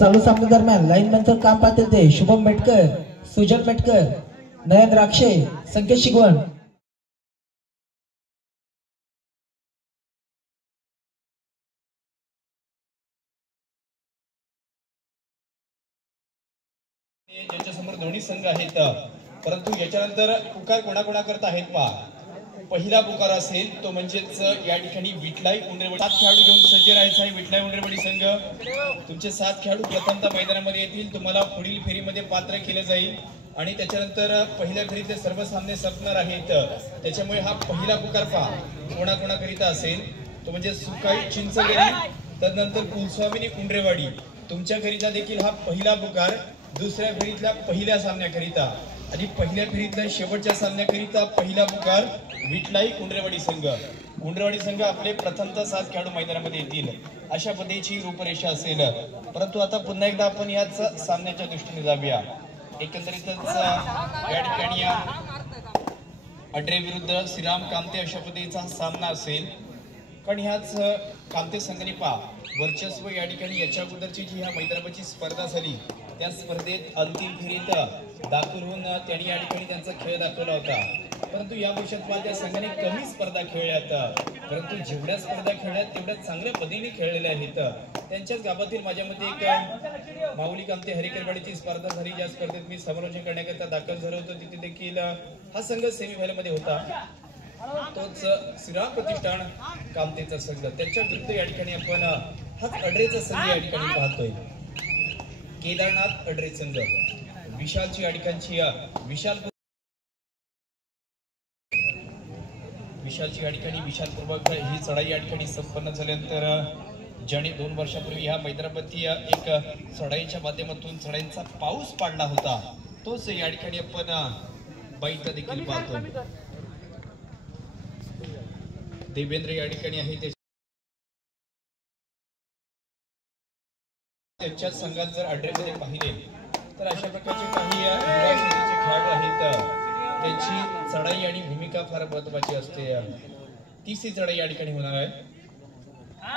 चालू सामने दरम्यान लाईन मंच काम पाहतील ते शुभम मेटकर, सुजल मेटकर, नयन राक्षे, संकेत शिगवण. ज्यांच्या समोर दोन्ही संघ आहेत, परंतु याच्यानंतर पुकार कोणाकोणाकरता आहेत पहा. पहिला पुकार असेल तो म्हणजेच या ठिकाणी विठलाई उंडरेवाडी 7 खेळाडू घेऊन सज्ज राहायचा आहे. विठलाई उंडरेवाडी संघ तुमचे 7 खेळाडू प्रथमतः मैदानामध्ये येतील. तुम्हाला पुढील फेरीमध्ये पात्र केले जाईल आणि त्याच्यानंतर पहिल्या फेरीतले सर्व सामने संपणार आहेत. त्याच्यामुळे हा पहिला पुकार पहा कोणाकोणाकरिता असेल तो म्हणजे सुकाई चिंचगरी, तदनंतर कुलस्वामिनी उंडरेवाडी तुमच्याकरिता देखील हा पहिला पुकार. दुसऱ्या फेरीतल्या पहिल्या सामन्याकरिता आणि पहिल्या फेरीतल्या शेवटच्या सामन्याकरिता पहिला पुकार विठलाई उंडरेवाडी संघ. उंडरेवाडी संघ आपले प्रथमतः 7 खेळाडू मैदानामध्ये येतील अशा पद्धतीची रूपरेषा असेल. परंतु आता पुन्हा एकदा आपण याच सामन्याच्या दृष्टीने जाऊया. एकंदरीतच या ठिकाणी अड्रे विरुद्ध श्रीराम कामते अशा पद्धतीचा सामना असेल. कारण ह्याच कामते संघाने पहा वर्चस्व या ठिकाणी याच्या अगोदरची जी ह्या मैदानाची स्पर्धा झाली त्या स्पर्धेत अंतिम फेरीत दाखल होऊन त्यांनी या ठिकाणी त्यांचा खेळ दाखवला होता. परंतु या वर्षात त्या संघाने कमी स्पर्धा खेळल्यात, परंतु जेवढ्या स्पर्धा खेळल्यात तेवढ्या चांगल्या पद्धतीने खेळलेल्या आहेत. त्यांच्याच गावातील माझ्या मते एक माऊली कामते हरिकरवाडीची स्पर्धा झाली, ज्या स्पर्धेत मी समालोचन करण्याकरता दाखल झालो होतो. तिथे देखील हा संघ सेमीफायनल मध्ये होता. तोच श्रीराम प्रतिष्ठान कामतेचा संघ, त्यांच्या विरुद्ध या ठिकाणी आपण हाच अड्रेचा संघ या ठिकाणी पाहतोय. केदारनाथ अड्रे संघ विशालची या ठिकाणची विशालची या ठिकाणी विशालपूर्वक ही चढाई या ठिकाणी संपन्न झाल्यानंतर ज्याने 2 वर्षापूर्वी ह्या मैदानावरती एक चढाईच्या माध्यमातून चढाईचा पाऊस पाडला होता तोच या ठिकाणी आपण बाईचा देखील पाहतो. देवेंद्र या ठिकाणी आहे. त्यांच्या संघात जर अड्रेमध्ये पाहिले तर अशा प्रकारचे काही खेळाडू आहेत. त्यांची चढाई आणि भूमिका फार महत्वाची असते. तिसरी चढाई या ठिकाणी होणार आहे.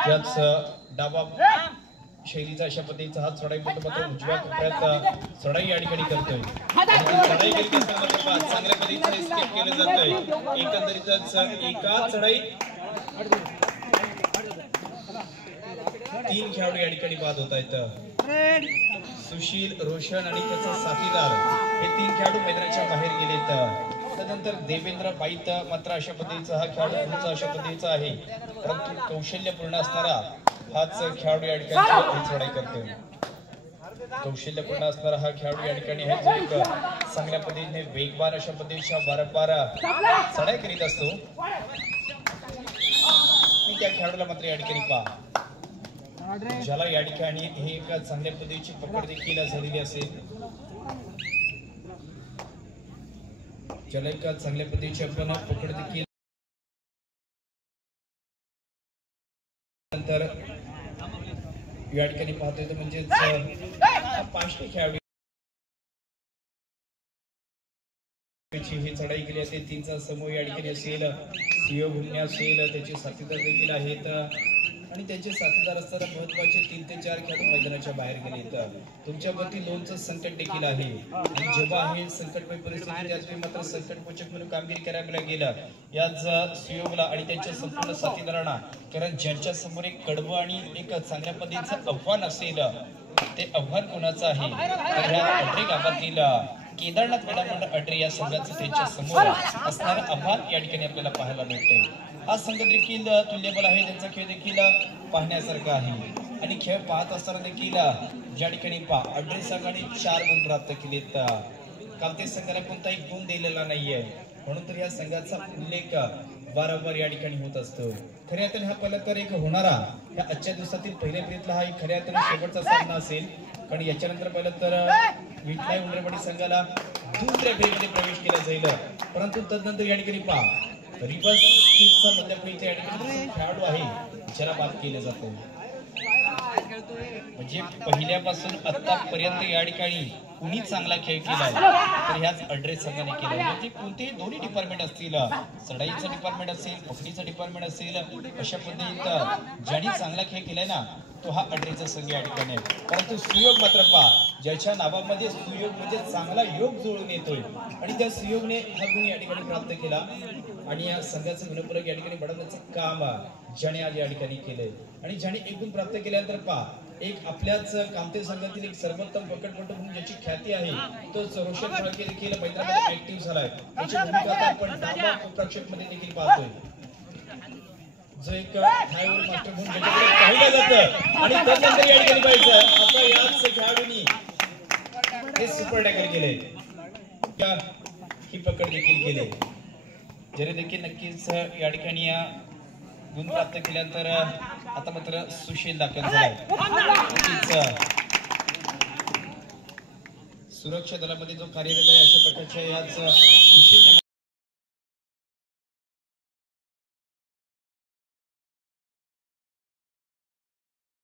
याच डावा शैलीचा अशा पद्धतीचा हा चढाई मात्र उजव्या कोपऱ्यात चढाई या ठिकाणी करतोय. चढाई चांगल्या पद्धतीने स्किप केलं जातंय. एकंदरीतच एका चढाई 3 खेळाडू या ठिकाणी बाद होत आहेत. सुशील, रोशन आणि त्याचा साथीदार हे 3 खेळाडू मैदानाच्या बाहेर गेलेत. त्यानंतर देवेंद्र बाईत मात्र अशा पद्धतीचा हा खेळाडू अशा पद्धतीचा आहे, परंतु कौशल्यपूर्ण असणारा हाच खेळाडू या ठिकाणी चढाई करतोय. कौशल्यपूर्ण असणारा हा खेळाडू या ठिकाणी आहे, जो एक चांगल्या पद्धतीने वेगवान अशा पद्धतीच्या वारंवार चढाई करीत असतो. त्या खेळाडूला मात्र या ठिकाणी पहा ज्याला या ठिकाणी हे एका चांगल्या पद्धतीची पकड देखील झालेली असेल, ज्याला एका चांगल्या पद्धतीची आपण पकड देखील नंतर या ठिकाणी पाहतोय तर म्हणजे 5 खेळाडू ही चढाई केली असते. 3चा समूह या ठिकाणी असेल, सिंह भुमणे असेल, त्याचे साथीदार देखील आहेत आणि त्यांचे साथीदार असताना महत्वाचे 3 ते 4 खेळाडू मैदानाच्या बाहेर गेलेत. तुमच्यावरती 2चं संकट देखील आहे आणि जेव्हा हे संकटमय परिस्थिती त्याचवेळी मात्र संकटमोचक म्हणून कामगिरी करायला गेलं याच सुयोगला आणि त्यांच्या संपूर्ण साथीदारांना. कारण ज्यांच्या समोर एक कडवं आणि एक चांगल्या पद्धतीचं आव्हान असेल ते आव्हान कोणाचं आहे तर ह्या अड्रे गावातील केदारनाथ क्रीडा अड्रे या संघाचं त्यांच्या समोर असणारं आव्हान या ठिकाणी आपल्याला पाहायला मिळते. हा संघ देखील तुल्यबल आहे, त्यांचा खेळ देखील पाहण्यासारखा आहे आणि खेळ पाहत असताना देखील ज्या ठिकाणी अड्रे संघाने 4 गुण प्राप्त केलेत. कामते संघाला कोणताही गुण दिलेला नाहीये, म्हणून तर या संघाचा उल्लेख वारंवार या ठिकाणी होत असतो. खऱ्या अर्थाने हा पहिला एक होणारा या आजच्या दिवसातील पहिल्या फेरीतला हा खऱ्या अर्थाने शेवटचा सामना असेल. कारण याच्यानंतर पहिलं तर विठलाई उंडरेवाडी संघाला दुसऱ्या फेरीमध्ये प्रवेश केला जाईल, परंतु तदनंतर या ठिकाणी रिव्हर्स किकचा मध्यपूर्वीचा या ठिकाणी खेळाडू आहे ज्याला बाद केलं जातं. म्हणजे पहिल्यापासून आतापर्यंत या ठिकाणी कुणी चांगला खेळ केला तर ह्याच अड्रे संघाने केला. म्हणजे कोणतेही दोन्ही डिपार्टमेंट असतील, चढाईचं डिपार्टमेंट असेल, पकडीचं डिपार्टमेंट असेल, अशा पद्धतीत ज्यांनी चांगला खेळ केलाय ना तो हा अड्रेचा संघ या ठिकाणी आहे. परंतु सुयोग मात्र पहा, ज्याच्या नावामध्ये सुयोग म्हणजे चांगला योग जुळून येतोय आणि त्या सुयोगने हा गुण या ठिकाणी प्राप्त केला आणि या संघाचं गुणफलक या ठिकाणी बनवण्याचं काम ज्याने आज या ठिकाणी केलंय. आणि ज्याने एक गुण प्राप्त केल्यानंतर पहा, एक आपल्याच कामते संघातील एक सर्वोत्तम पकडपटू म्हणून ज्याची ख्याती आहे तो रोशन फळके देखील मैदानामध्ये ऍक्टिव्ह झालाय. त्याची भूमिका आपण प्रक्षेप मध्ये देखील पाहतोय. जो एक हायवर मास्टर म्हणून ज्याच्याकडे पाहिलं जातं आणि त्यानंतर या ठिकाणी पाहायचं आता याच खेळाडूंनी हे सुपर टॅकल केले, ही पकड देखील केले, जरी देखील नक्कीच या ठिकाणी गुण प्राप्त केल्यानंतर आता मात्र सुशील दाखल झालाय. सुरक्षा दलामध्ये जो कार्यरत आहे अशा प्रकारच्या याच सुशील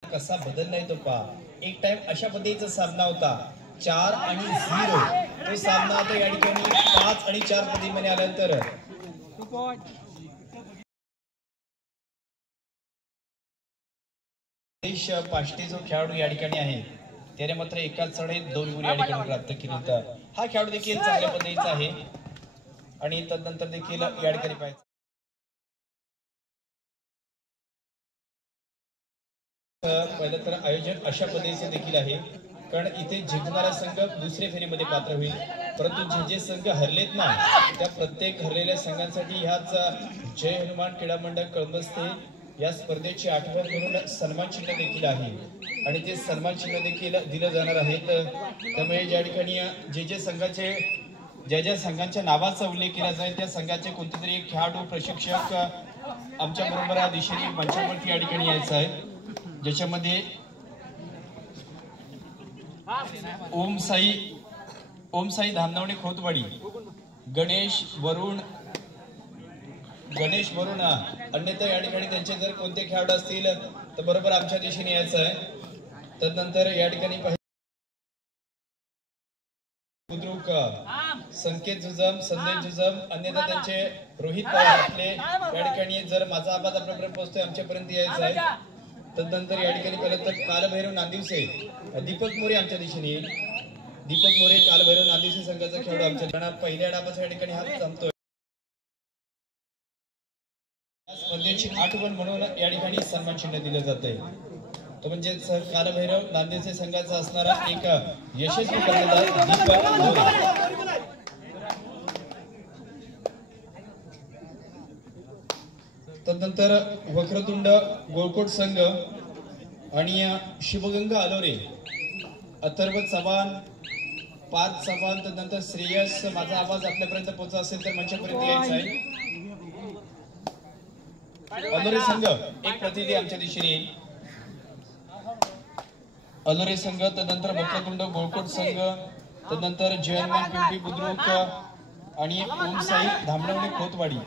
कसा बदललाय तो पहा. एक टाइम अशा पद्धतीचा सामना होता 4 आणि 0, तो सामना आता या ठिकाणी 5 आणि 4 पद्धतीने आल्यानंतर पाष्टे जो खेळाडू या ठिकाणी आहे त्याने मात्र एकाच चढाईत 2 गुण या ठिकाणी प्राप्त केले. तर हा खेळाडू देखील चांगल्या पद्धतीचा आहे आणि तदनंतर देखील या ठिकाणी पाहिजे पहिलं तर आयोजन अशा पद्धतीचे देखील आहे, कारण इथे जिंकणारा संघ दुसऱ्या फेरीमध्ये पात्र होईल. परंतु जे संघ हरलेत ना त्या प्रत्येक हरलेल्या संघांसाठी ह्याच जय हनुमान क्रीडा मंडळ कळंबस्ते या स्पर्धेची आठवण म्हणून सन्मान चिन्ह देखील आहे आणि ते सन्मान चिन्ह देखील दिलं जाणार आहे. त्यामुळे ज्या ठिकाणी जे संघाचे ज्या संघांच्या नावाचा उल्लेख केला जाईल त्या संघाचे कोणतेतरी एक खेळाडू प्रशिक्षक आमच्या बरोबर या दिशेने मंचावरती या ठिकाणी यायचं आहे, ज्याच्यामध्ये ओम साई धामनवणे खोतवाडी, गणेश वरुण अन्यथा या ठिकाणी त्यांचे जर कोणते खेळाडू असतील तर बरोबर आमच्या दिशेने यायचं आहे. तदनंतर या ठिकाणी बुद्रुक, संकेत जुजम, संदेश जुजम, अन्यथा त्यांचे रोहित पवार आपले या ठिकाणी जर माझा आवाज आपल्यापर्यंत पोहोचतोय आमच्यापर्यंत यायचं आहे. तदनंतर या ठिकाणी पहिलं तर कालभैरव नांदिवसे दीपक मोरे आमच्या दिशेने येईल. दीपक मोरे कालभैरव नांदिवसे संघाचा खेळाडू आमच्या पहिल्या डावाचा या ठिकाणी हात थांबतोय. स्पर्धेची आठवण म्हणून या ठिकाणी सन्मान चिन्ह दिलं जातंय, तो म्हणजे कालभैरव नांदिवसे संघाचा असणारा एक यशस्वी कर्णधार दीपक मोरे. तदनंतर वक्रतुंड गोळकोट संघ आणि शिवगंगा अलोरे, अथर्व चव्हाण, पार्थ चव्हाण, तदनंतर श्रेयस. माझा आवाज आपल्यापर्यंत पोहोचला असेल तर मंचापर्यंत यायचा आहे. अलोरे संघ एक प्रतिनिधी आमच्या दिशेने येईल. अलोरे संघ, तदनंतर वक्रतुंड गोळकोट संघ, तदनंतर जयमान पिंपी बुद्रुक आणि ओम साई धामणवणे खोतवाडी.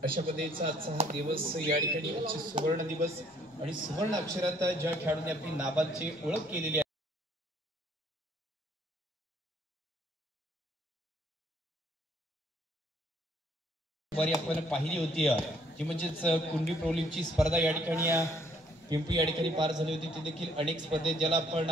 अशा पद्धतीचा आजचा हा दिवस या ठिकाणी सुवर्ण दिवस आणि सुवर्ण अक्षरात ज्या खेळाडूंनी आपली नाबादची ओळख केलेली आहे आपण पाहिली होती ती म्हणजेच कुंडी प्रोलिगची स्पर्धा या ठिकाणी पिंपरी या ठिकाणी पार झाली होती. ती देखील अनेक स्पर्धेत ज्याला आपण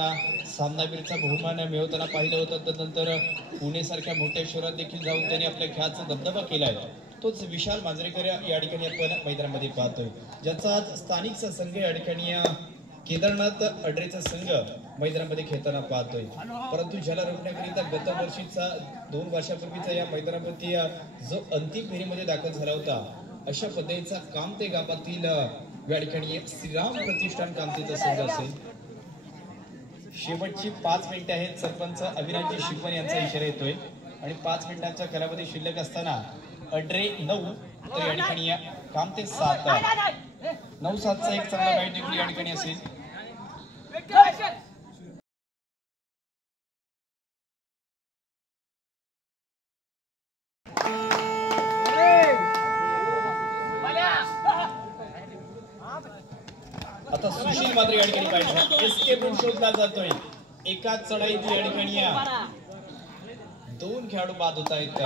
सामनावीरचा बहुमान मिळवताना पाहिलं होतं. त्यानंतर पुणे सारख्या मोठ्या शहरात देखील जाऊन त्यांनी आपल्या खेळाचा दबदबा केलाय. तोच विशाल मांजरेकर या ठिकाणी आपण मैदानामध्ये पाहतोय, ज्याचा आज स्थानिकचा संघ या ठिकाणी केदारनाथ अड्रेचा संघ मैदानामध्ये खेळताना पाहतोय. परंतु ज्याला रोखण्याकरिता गत वर्षीचा 2 वर्षापूर्वीचा या मैदानावरती जो अंतिम फेरीमध्ये दाखल झाला होता अशा पद्धतीचा कामते गावातील या ठिकाणी श्रीराम प्रतिष्ठान कामतेचा संघ असेल. शेवटची 5 मिनिटे आहेत. सरपंच अविनाशजी शिकवण यांचा इशारा येतोय आणि 5 मिनिटांचा कालावधी शिल्लक असताना अड्रे 9 तर या ठिकाणी कामते 7 9-7चा एक चांगला बॅट देखील या ठिकाणी असेल. आता सुशील मात्र या ठिकाणी पाहिजे एस्केप रूट शोधला जातोय. एकाच चढाईत या ठिकाणी 2 खेळाडू बाद होत आहेत. 9-9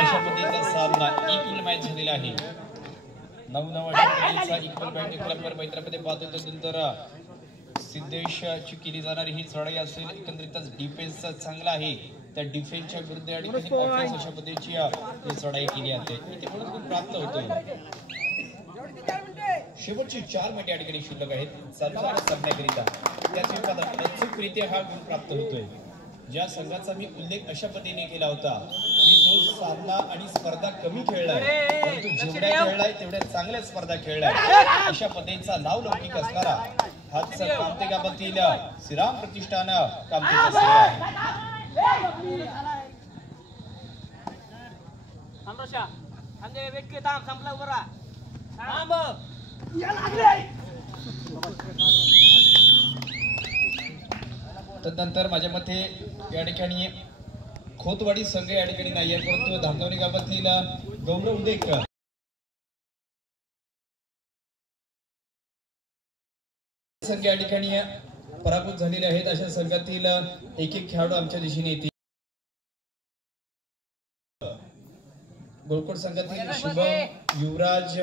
अशा पद्धतीचा सामना इक्वल मॅच झालेला आहे. 9-9 अशा पद्धतीचा इक्वल मॅच क्लबवर मैत्रामध्ये बाद होत. नंतर सिद्धेशची केली जाणारी ही चढाई असेल. एकंदरीतच डिफेन्स चांगला आहे. त्या डिफेन्सच्या विरुद्ध या ठिकाणी ऑफेन्स अशा पद्धतीची ही चढाई केली जाते. इथे पण प्राप्त होतोय. शेवटची 4 मिनिटे या ठिकाणी शिल्लक आहेत चालू सामन्याकरिता. त्याच अचूकरित्या हा गुण प्राप्त होतोय. ज्या संघाचा मी उल्लेख अशा पद्धतीने केला होता की जो सामना आणि स्पर्धा कमी खेळलाय परंतु जेवढ्या खेळलाय तेवढ्या चांगल्या स्पर्धा खेळलाय अशा पद्धतीचा नावलौकिक असणारा हाच कामते गावातील श्रीराम प्रतिष्ठान कामतेचा तदनंतर माझ्या मते या ठिकाणी खोतवाडी संघ या ठिकाणी नाही आहे परंतु धामगावणी गावातील गौरव उदेक संघ या ठिकाणी पराभूत झालेले आहेत. अशा संघातील एक खेळाडू आमच्या दिशेने येतील. गोलकोट संघातील शुभम, युवराज,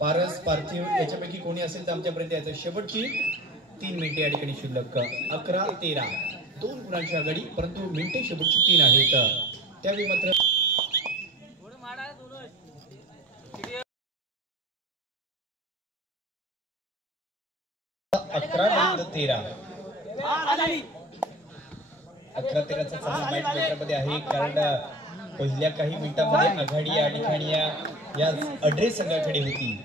पारस, पार्थिव याच्यापैकी कोणी असेल तर आमच्यापर्यंत यायचं. शेवटची 3 मिनिटे या ठिकाणी शिल्लक. 11-13 2 गुणांची आघाडी परंतु मिनिटे शेवटची 3 आहेत. त्यावेळी मात्र 11-13 11-13चा चांगला मॅच मैत्रामध्ये आहे. कारण पहिल्या काही मिनिटांमध्ये आघाडी या ठिकाणी या अड्रे संघाकडे होती.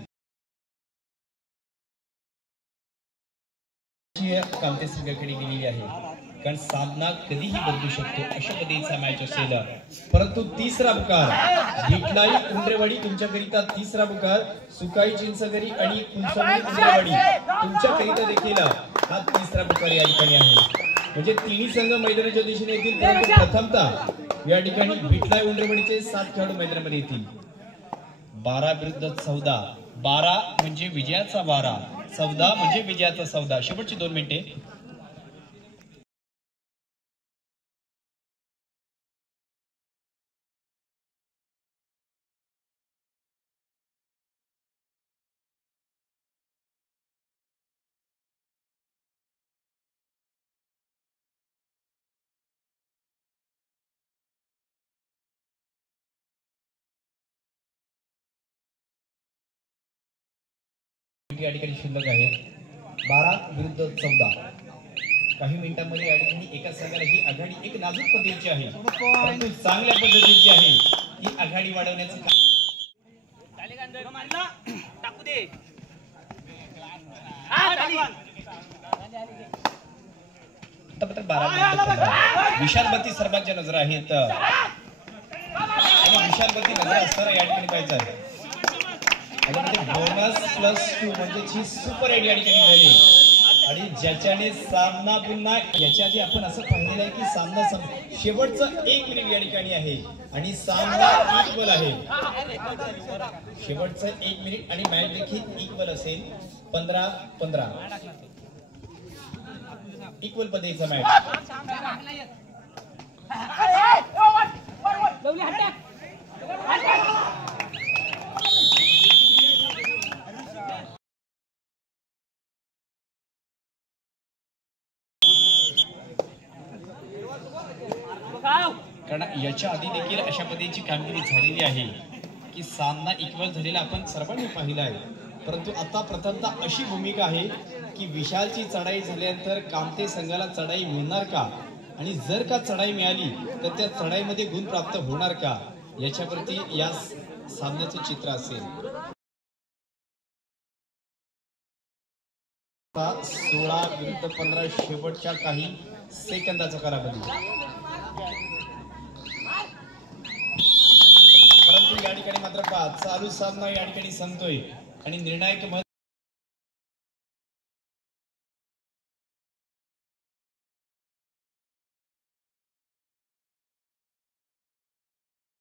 कामते संघाकडे गेलेली आहे. कारण सामना कधीही बदलू शकतो अशा पद्धतीचा मॅच असेल. परंतु तिसरा पुकार विठलाई उंडरेवाडी तुमच्याकरिता. तिसरा पुकार सुकाई चिंचगरी आणि कुंचवली उंडरेवाडी तुमच्याकरिता देखील हा तिसरा पुकार या ठिकाणी आहे. म्हणजे तिन्ही संघ मैदानाच्या दिशेने येतील परंतु प्रथमतः या ठिकाणी विठलाई उंडरेवाडीचे 7 खेळाडू मैदानामध्ये येतील. 12 विरुद्ध 14. 12 म्हणजे विजयाचा 12, 14 म्हणजे विजयाचा 14. शेवटची 2 मिनिटे. या ठिकाणी शिल्लक आहे 12 विरुद्ध 14. काही मिनिटांमध्ये या ठिकाणी एका संघाला ही आघाडी एक नाजूक पद्धतीची आहे परंतु चांगल्या पद्धतीची आहे. ही आघाडी वाढवण्याचं काम विशालवरती सर्वांच्या नजर आहेत आणि विशालवरती नजर असताना या ठिकाणी पाहिजे आहे. बोनस +2 म्हणजे सुपर एड या ठिकाणी झाली आणि ज्याच्याने सामना पुन्हा याच्या आधी आपण असं पाहिलेलं आहे की सामना शेवटचं 1 मिनिट या ठिकाणी आहे आणि सामना इक्वल आहे. शेवटचं 1 मिनिट आणि मॅच देखील इक्वल असेल. 15-15 इक्वल पद्धतीचा मॅच. कारण याच्या आधी देखील अशा पद्धतीची कामगिरी झालेली आहे की सामना इक्वल झालेला आपण सर्वांनी पाहिला आहे. परंतु आता प्रथमतः अशी भूमिका आहे की विशालची चढाई झाल्यानंतर कामते संघाला चढाई मिळणार का आणि जर का चढाई मिळाली तर त्या चढाईमध्ये गुण प्राप्त होणार का याच्यावरती या सामन्याचं चित्र असेल. 16 विरुद्ध 15 शेवटच्या काही सेकंदाचा कालावधी. परंतु या ठिकाणी मात्र चालू सामना या ठिकाणी संपतोय आणि निर्णायक